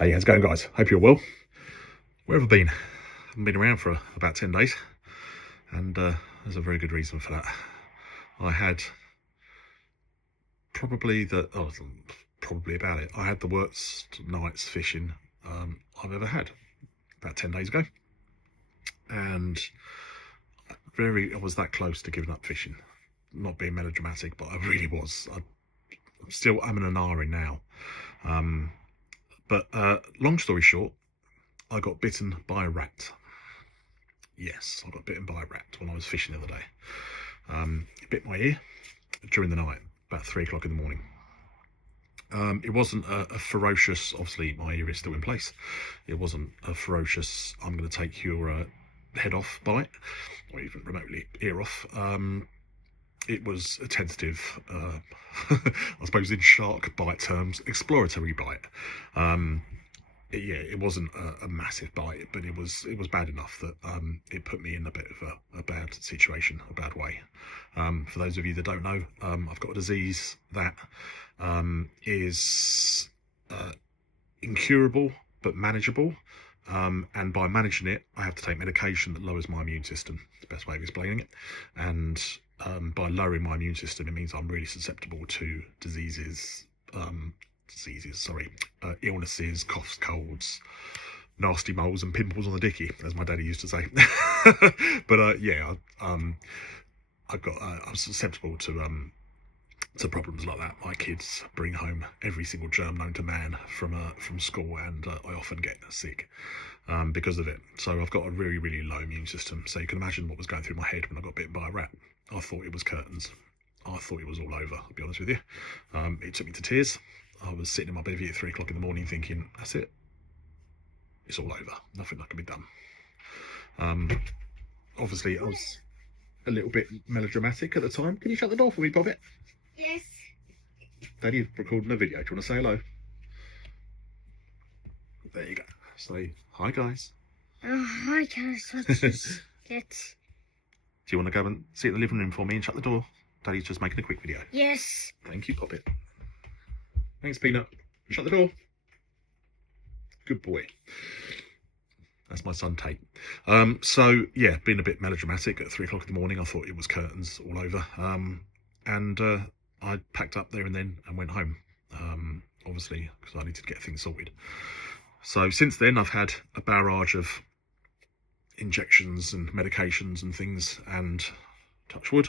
Hey, how's it going, guys? Hope you're well. Where have I been? I haven't been around for about 10 days, and there's a very good reason for that. I had probably about it. I had the worst nights fishing I've ever had about 10 days ago, and I was that close to giving up fishing. Not being melodramatic, but I really was. I'm still umming and ahhing now. But long story short, I got bitten by a rat. Yes, I got bitten by a rat when I was fishing the other day. It bit my ear during the night, about 3 o'clock in the morning. It wasn't a ferocious, obviously my ear is still in place. It wasn't a ferocious, I'm going to take your head off bite, or even remotely ear off. It was a tentative, I suppose in shark bite terms, exploratory bite. It wasn't a massive bite, but it was bad enough that it put me in a bit of a bad situation, a bad way. For those of you that don't know, I've got a disease that is incurable but manageable, and by managing it, I have to take medication that lowers my immune system. It's the best way of explaining it. And by lowering my immune system, it means I'm really susceptible to illnesses, coughs, colds, nasty moles and pimples on the dicky, as my daddy used to say. But I'm susceptible to problems like that. My kids bring home every single germ known to man from school, and I often get sick because of it. So I've got a really, really low immune system. So you can imagine what was going through my head when I got bitten by a rat. I thought it was curtains. I thought it was all over, I'll be honest with you. It took me to tears. I was sitting in my bivvy at 3 o'clock in the morning thinking, that's it. It's all over. Nothing that can be done. Obviously, I was a little bit melodramatic at the time. Can you shut the door for me, Bobbit? Yes. Daddy's recording a video. Do you want to say hello? There you go. Say hi, guys. Oh, hi, guys. Get. Do you want to go and sit in the living room for me and shut the door? Daddy's just making a quick video. Yes. Thank you, Poppet. Thanks, Peanut. Shut the door. Good boy. That's my son, Tate. So, yeah, being a bit melodramatic at 3 o'clock in the morning, I thought it was curtains all over. And I packed up there and then and went home, obviously, because I needed to get things sorted. So since then, I've had a barrage of injections and medications and things, and touch wood,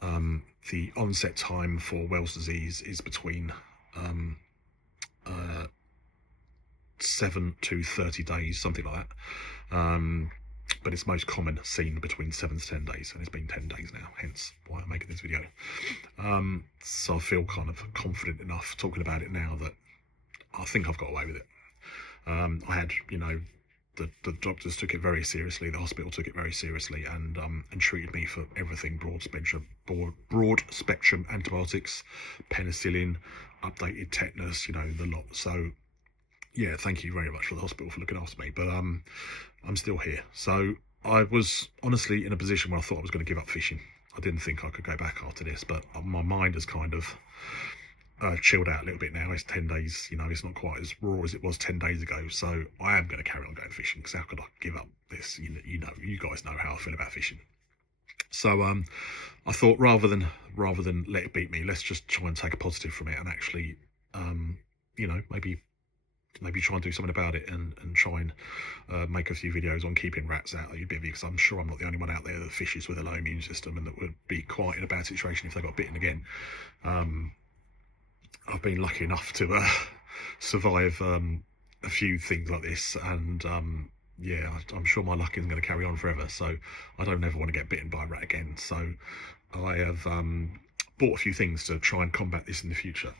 the onset time for Wells disease is between 7 to 30 days, something like that. But it's most common seen between 7 to 10 days, and it's been 10 days now, hence why I'm making this video. So I feel kind of confident enough talking about it now that I think I've got away with it. I had, the doctors took it very seriously, the hospital took it very seriously, and treated me for everything: broad spectrum antibiotics, penicillin, updated tetanus, the lot. So yeah, thank you very much for the hospital for looking after me, but I'm still here. So I was honestly in a position where I thought I was going to give up fishing. I didn't think I could go back after this, but my mind has kind of chilled out a little bit now. It's 10 days, it's not quite as raw as it was 10 days ago. So I am going to carry on going fishing, because how could I give up this? You guys know how I feel about fishing. So I thought rather than let it beat me, let's just try and take a positive from it, and actually, maybe try and do something about it, and try and make a few videos on keeping rats out of your bivvy, because I'm sure I'm not the only one out there that fishes with a low immune system and that would be quite in a bad situation if they got bitten again. I've been lucky enough to survive a few things like this, and yeah, I'm sure my luck isn't going to carry on forever, so I don't ever want to get bitten by a rat again. So I have bought a few things to try and combat this in the future.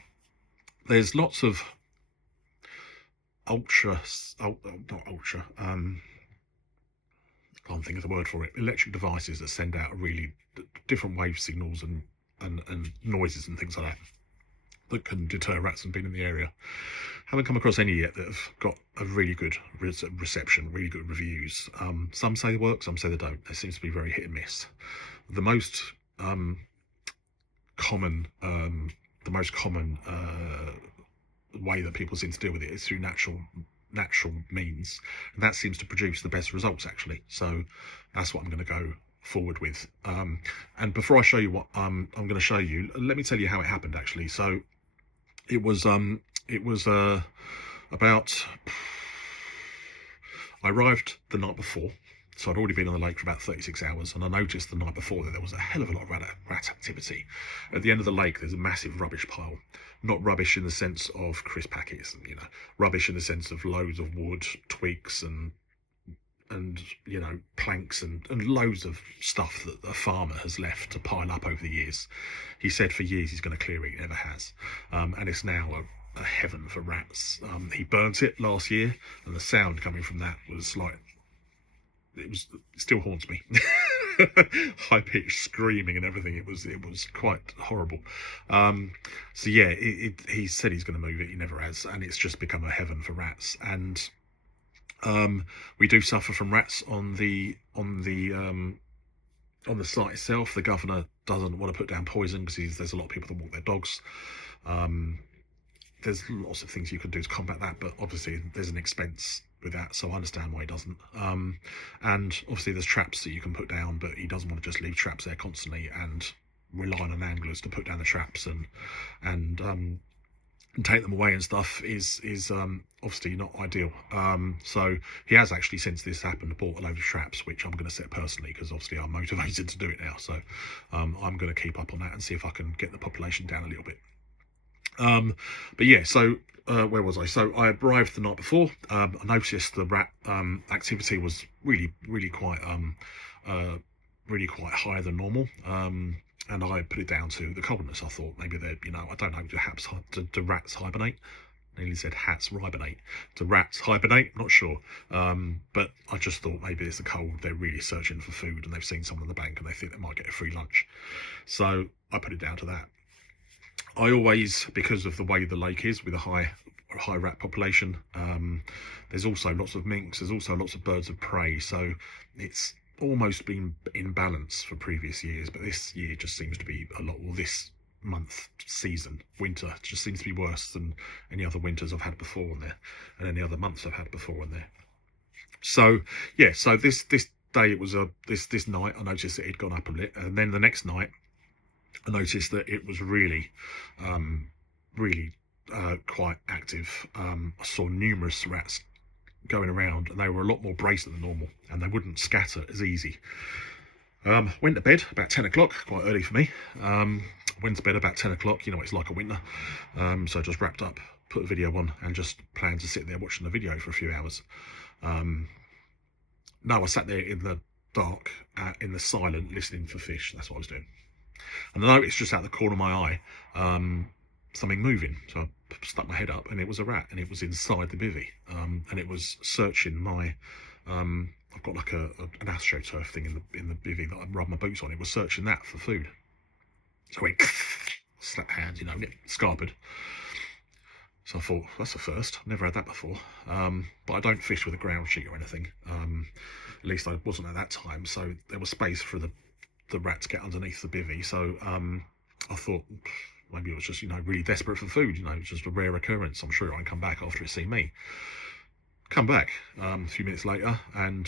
There's lots of can't think of the word for it, electric devices that send out really different wave signals and noises and things like that can deter rats from being in the area. Haven't come across any yet that have got a really good reception, really good reviews. Some say they work, some say they don't. It seems to be very hit and miss. The most common way that people seem to deal with it is through natural means, and that seems to produce the best results actually. So that's what I'm going to go forward with. And before I show you what I'm going to show you, let me tell you how it happened actually. So it was about, I arrived the night before, so I'd already been on the lake for about 36 hours, and I noticed the night before that there was a hell of a lot of rat activity. At the end of the lake, there's a massive rubbish pile. Not rubbish in the sense of crisp packets, you know, rubbish in the sense of loads of wood, twigs, and you know, planks and loads of stuff that a farmer has left to pile up over the years. He said for years he's going to clear it, he never has, and it's now a heaven for rats. He burnt it last year, and the sound coming from that was like, it still haunts me. High pitched screaming and everything. It was quite horrible. So yeah, he said he's going to move it. He never has, and it's just become a heaven for rats. And we do suffer from rats on the site itself. The governor doesn't want to put down poison because there's a lot of people that walk their dogs. There's lots of things you can do to combat that, but obviously there's an expense with that, so I understand why he doesn't. And obviously there's traps that you can put down, but he doesn't want to just leave traps there constantly and rely on anglers to put down the traps and take them away and stuff is obviously not ideal. So he has actually, since this happened, bought a load of traps, which I'm going to set personally because obviously I'm motivated to do it now. So I'm going to keep up on that and see if I can get the population down a little bit. But yeah, so where was I? So I arrived the night before. I noticed the rat activity was really quite higher than normal. And I put it down to the coldness. I thought maybe they're, you know, I don't know, do rats hibernate? I nearly said hats hibernate. Do rats hibernate? Not sure. But I just thought maybe it's the cold. They're really searching for food and they've seen someone on the bank and they think they might get a free lunch. So I put it down to that. I always, because of the way the lake is with a high rat population, there's also lots of minks, there's also lots of birds of prey, so it's almost been in balance for previous years, but this year just seems to be a lot, or this winter just seems to be worse than any other winters I've had before on there, and any other months I've had before on there. So yeah, so this day, it was this night I noticed that it had gone up a bit, and then the next night I noticed that it was really quite active. I saw numerous rats going around, and they were a lot more brazen than normal, and they wouldn't scatter as easy. Went to bed about 10 o'clock, quite early for me. Went to bed about 10 o'clock, you know, it's like a winter. So I just wrapped up, put the video on, and just planned to sit there watching the video for a few hours. No, I sat there in the dark, in the silent, listening for fish. That's what I was doing. And I noticed just out the corner of my eye, something moving. So I stuck my head up, and it was a rat, and it was inside the bivvy. And it was searching my, I've got like an astroturf thing in the bivvy that I rub my boots on. It was searching that for food. So I went, slapped hands, you know, scarpered. So I thought, that's a first. Never had that before. But I don't fish with a ground sheet or anything. At least I wasn't at that time. So there was space for the rats get underneath the bivvy. So I thought maybe it was just, you know, really desperate for food, you know, just a rare occurrence. I'm sure it won't come back after it seen me. Come back a few minutes later and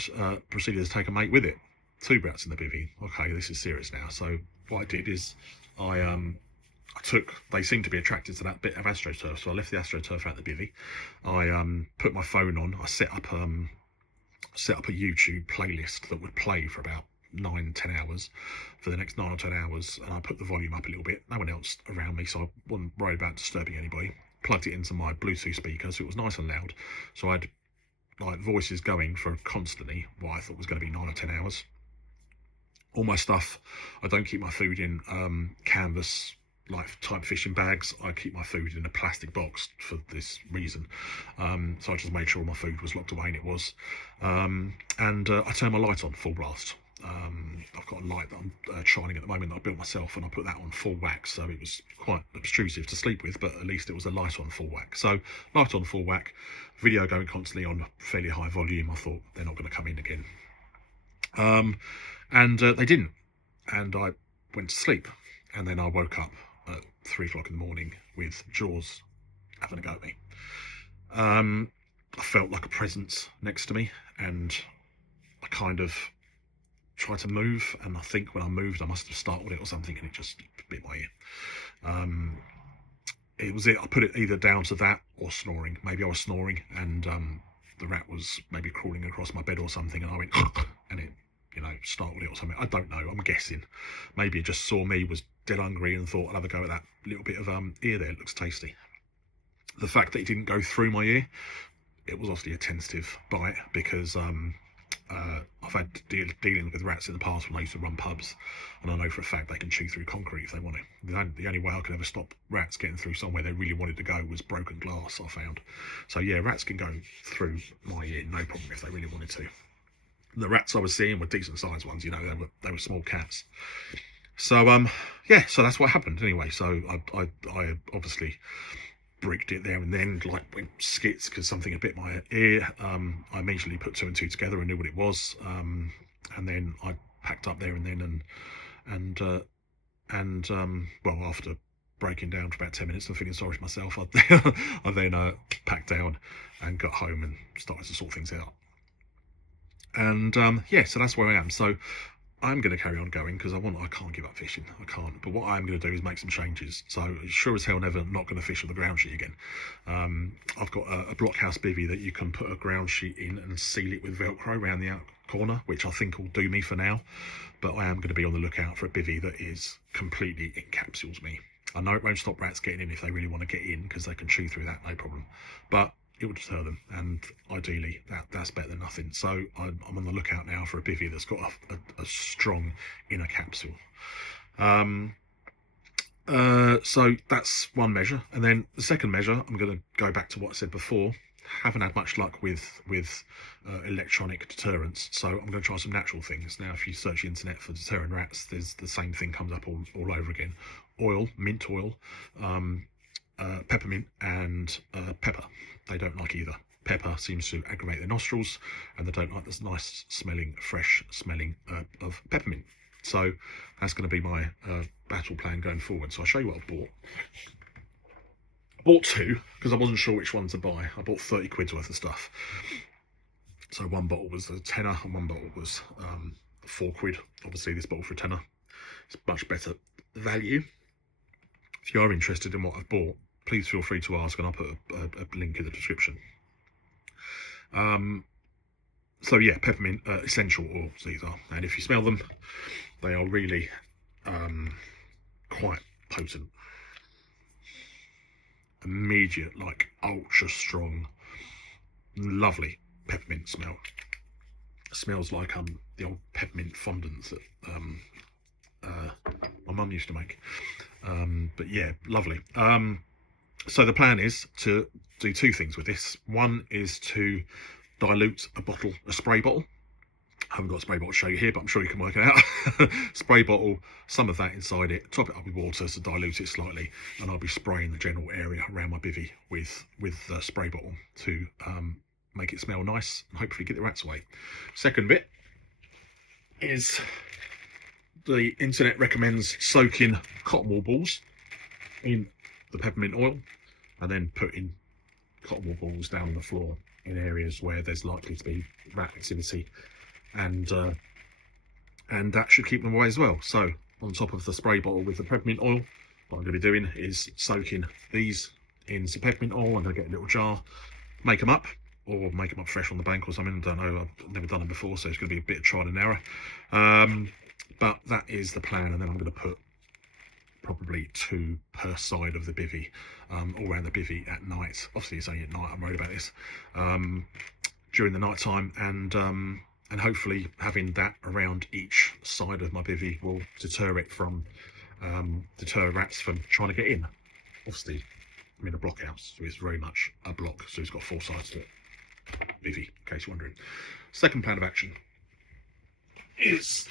proceeded to take a mate with it. 2 rats in the bivvy. Okay, this is serious now. So what I did is they seemed to be attracted to that bit of astroturf, so I left the astroturf out the bivvy. I put my phone on. I set up a YouTube playlist that would play for about 9-10 hours for the next 9 or 10 hours, and I put the volume up a little bit. No one else around me, so I wasn't worried about disturbing anybody. Plugged it into my Bluetooth speaker, so it was nice and loud. So I had like voices going for constantly what I thought was going to be 9 or 10 hours. All my stuff, I don't keep my food in canvas like type fishing bags. I keep my food in a plastic box for this reason. So I just made sure my food was locked away, and it was. And I turned my light on full blast. I've got a light that I'm shining at the moment that I built myself, and I put that on full whack, so it was quite obtrusive to sleep with, but at least it was a light on full whack. So light on full whack, video going constantly on fairly high volume. I thought they're not going to come in again, and they didn't, and I went to sleep, and then I woke up at 3 o'clock in the morning with jaws having a go at me. I felt like a presence next to me, and I kind of tried to move, and I think when I moved I must have startled it or something, and it just bit my ear. I put it either down to that or snoring. Maybe I was snoring, and the rat was maybe crawling across my bed or something, and I went and it, startled it or something. I don't know, I'm guessing. Maybe it just saw me, was dead hungry, and thought I'll have a go at that little bit of ear there, it looks tasty. The fact that it didn't go through my ear, it was obviously a tentative bite, because I've had dealing with rats in the past when I used to run pubs, and I know for a fact they can chew through concrete if they want to. The only way I could ever stop rats getting through somewhere they really wanted to go was broken glass, I found. So yeah, rats can go through my ear, no problem, if they really wanted to. The rats I was seeing were decent sized ones, they were small cats. So yeah, so that's what happened anyway. So I obviously bricked it there and then, like went skits because something had bit my ear. I immediately put two and two together and knew what it was, and then I packed up there and then, and well, after breaking down for about 10 minutes and feeling sorry for myself, I then packed down and got home and started to sort things out. And yeah, so that's where I am. So I'm going to carry on going because I can't give up fishing. I can't. But what I'm going to do is make some changes. So sure as hell never not going to fish on the ground sheet again. I've got a blockhouse bivvy that you can put a ground sheet in and seal it with Velcro around the out corner, which I think will do me for now. But I am going to be on the lookout for a bivvy that is completely encapsulates me. I know it won't stop rats getting in if they really want to get in, because they can chew through that, no problem. But it would deter them, and ideally that's better than nothing. So I'm on the lookout now for a bivvy that's got a strong inner capsule. So that's one measure, and then the second measure, I'm going to go back to what I said before. Haven't had much luck with electronic deterrents, so I'm going to try some natural things. Now, if you search the internet for deterring rats, there's the same thing comes up all over again. Oil, mint oil, peppermint, and pepper. They don't like either. Pepper seems to aggravate their nostrils, and they don't like this nice smelling, fresh smelling of peppermint. So that's going to be my battle plan going forward. So I'll show you what I've bought. I bought two because I wasn't sure which one to buy. I bought 30 quid's worth of stuff. So one bottle was a tenner and one bottle was 4 quid. Obviously this bottle for a tenner. It's much better value. If you are interested in what I've bought, please feel free to ask, and I'll put a link in the description. So yeah, peppermint essential oils these are, and if you smell them, they are really quite potent. Immediate, like ultra strong, lovely peppermint smell. It smells like the old peppermint fondants that my mum used to make. But yeah, lovely. So the plan is to do two things with this. One is to dilute a spray bottle. I haven't got a spray bottle to show you here, but I'm sure you can work it out. Spray bottle, some of that inside it, top it up with water to dilute it slightly, and I'll be spraying the general area around my bivvy with the spray bottle to make it smell nice and hopefully get the rats away. Second bit is the internet recommends soaking cotton wool balls in the peppermint oil and then putting cotton wool balls down on the floor in areas where there's likely to be rat activity, and that should keep them away as well. So on top of the spray bottle with the peppermint oil, what I'm going to be doing is soaking these in some peppermint oil. I'm going to get a little jar, make them up, or make them up fresh on the bank or something. I don't know, I've never done them before, so it's going to be a bit of trial and error. But that is the plan, and then I'm going to put probably 2 per side of the bivvy, all around the bivvy at night. Obviously it's only at night, I'm worried about this, during the night time, and hopefully having that around each side of my bivvy will deter rats from trying to get in. Obviously I'm in a block house, so it's very much a block, so it's got 4 sides to it. Bivvy, in case you're wondering. Second plan of action is,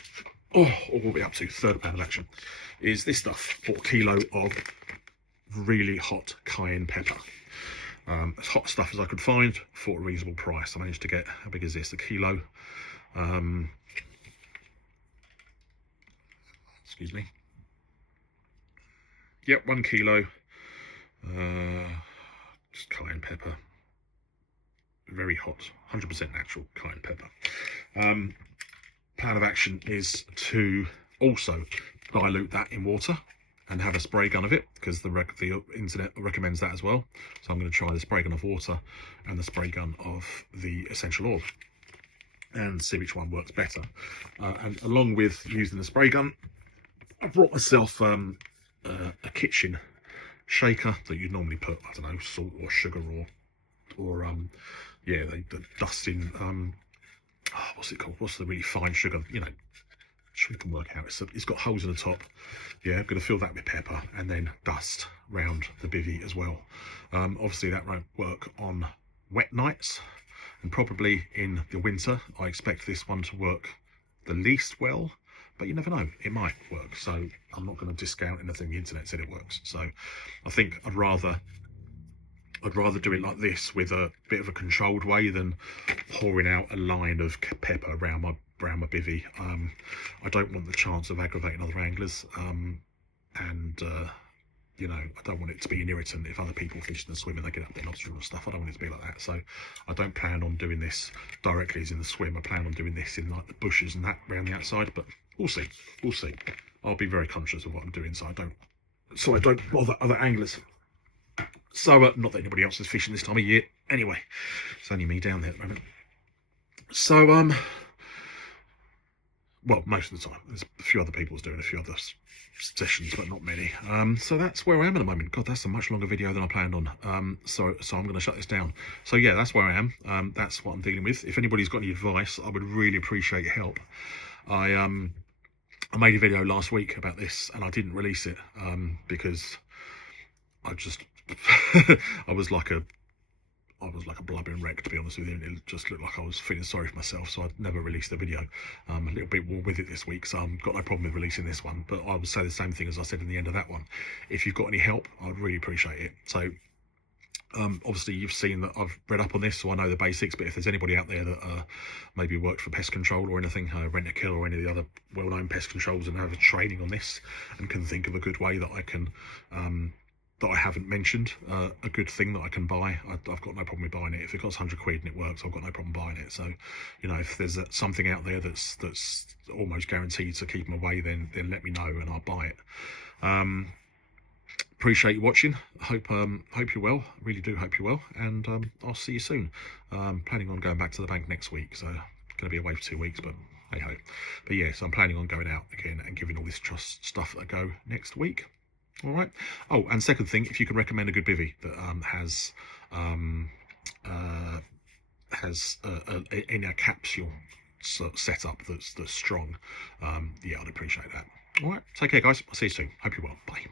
or we'll be up to third plan of action, is this stuff. 4 kilo of really hot cayenne pepper, as hot stuff as I could find for a reasonable price. I managed to get, how big is this, a kilo, excuse me, yep, 1 kilo, Just cayenne pepper. Very hot, 100% natural cayenne pepper. Plan of action is to also dilute that in water and have a spray gun of it, because the internet recommends that as well. So I'm going to try the spray gun of water and the spray gun of the essential oil and see which one works better. And along with using the spray gun, I brought myself a kitchen shaker that you'd normally put, I don't know, salt or sugar or yeah, the dusting, what's it called? What's the really fine sugar? You know, sure you can work out. It's got holes in the top. Yeah, I'm going to fill that with pepper and then dust round the bivvy as well. Obviously that won't work on wet nights, and probably in the winter I expect this one to work the least well, but you never know, it might work. So I'm not going to discount anything the internet said it works. So I think I'd rather do it like this, with a bit of a controlled way, than pouring out a line of pepper around my bivvy. I don't want the chance of aggravating other anglers, and you know, I don't want it to be an irritant if other people fishing and swimming, they get up their lobster and stuff. I don't want it to be like that. So I don't plan on doing this directly as in the swim. I plan on doing this in like the bushes and that around the outside, but we'll see. We'll see. I'll be very conscious of what I'm doing, so I don't bother other anglers. So not that anybody else is fishing this time of year anyway. It's only me down there at the moment. So well, most of the time there's a few other people doing a few other sessions, but not many. So that's where I am at the moment. God, that's a much longer video than I planned on. So I'm going to shut this down. So yeah, that's where I am. That's what I'm dealing with. If anybody's got any advice, I would really appreciate your help. I made a video last week about this and I didn't release it because I just I was like a blubbering wreck, to be honest with you. It just looked like I was feeling sorry for myself, so I'd never released the video. A little bit more with it this week, so I've got no problem with releasing this one. But I would say the same thing as I said in the end of that one. If you've got any help, I'd really appreciate it. So obviously you've seen that I've read up on this, so I know the basics. But if there's anybody out there that maybe worked for pest control or anything, Rent a Kill or any of the other well-known pest controls, and have a training on this and can think of a good way that I can that I haven't mentioned, a good thing that I can buy, I've got no problem with buying it. If it costs 100 quid and it works, I've got no problem buying it. So, you know, if there's something out there that's almost guaranteed to keep them away, then let me know and I'll buy it. Appreciate you watching. Hope you're well. Really do hope you're well, and I'll see you soon. Planning on going back to the bank next week, so going to be away for 2 weeks, but hey ho. But yeah, so I'm planning on going out again and giving all this trust stuff a go next week. All right. Oh, and second thing, if you can recommend a good bivvy that has in a capsule setup that's strong, yeah, I'd appreciate that. All right. Take care, guys. I'll see you soon. Hope you're well. Bye.